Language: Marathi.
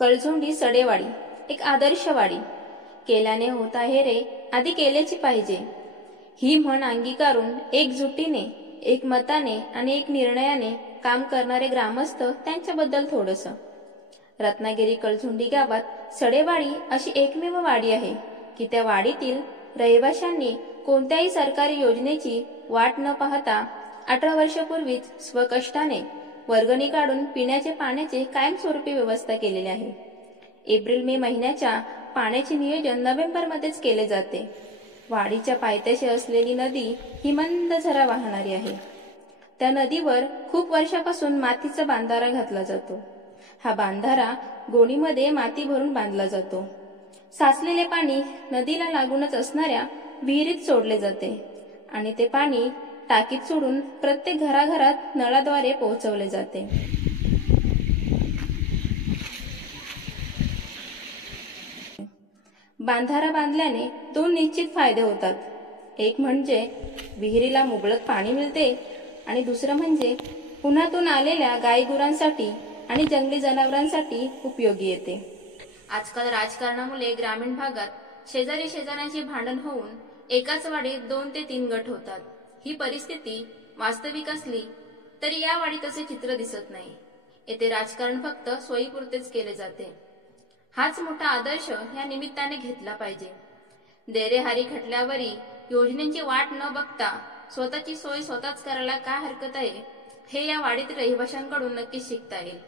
कळझुंडी सडेवाडी एक आदर्श वाडी, केल्याने होता हे रे आधी केलेची पाहिजे, ही म्हण अंगीकारून एकजुटीने, एकमताने आणि एक निर्णयाने काम करणारे ग्रामस्थ त्यांच्याबद्दल थोडंसं. रत्नागिरी कळझुंडी गावात सडेवाडी अशी एकमेव वाडी आहे की त्या वाडीतील रहिवाशांनी कोणत्याही सरकारी योजनेची वाट न पाहता 18 वर्षापूर्वीच स्वकष्टाने वर्गणी काढून पिण्याचे पाण्याचे कायमस्वरूपी व्यवस्था केलेली आहे. एप्रिल मे महिन्याच्या पाण्याचे नियोजन नोव्हेंबरमध्येच केले जाते. वाडीच्या पायथ्याशी असलेली नदी ही मंद झरा वाहणारी आहे. त्या नदीवर खूप वर्षापासून मातीचा बांधारा घातला जातो. हा बांधारा गोणीमध्ये माती भरून बांधला जातो. साचलेले पाणी नदीला लागूनच असणाऱ्या विहिरीत सोडले जाते आणि ते पाणी टाकीत सोडून प्रत्येक घराघरात नळाद्वारे पोहोचवले जाते. बांधारा बांधल्याने 2 निश्चित फायदे होतात. एक म्हणजे विहिरीला मुबलक पाणी मिळते आणि दुसरं म्हणजे उन्हातून आलेल्या गायीगुरांसाठी आणि जंगली जनावरांसाठी उपयोगी येते. आजकाल राजकारणामुळे ग्रामीण भागात शेजारी शेजाऱ्यांची भांडण होऊन एकाच वाडीत 2 ते 3 गट होतात. ही परिस्थिती वास्तविक असली तरी या वाडीत असे चित्र दिसत नाही. येथे राजकारण फक्त सोयीपुरतेच केले जाते. हाच मोठा आदर्श या निमित्ताने घेतला पाहिजे. देरेहारी खटल्यावरी योजनेची वाट न बघता स्वतःची सोय स्वतःच करायला काय हरकत आहे, हे या वाडीतील रहिवाशांकडून नक्कीच शिकता येईल.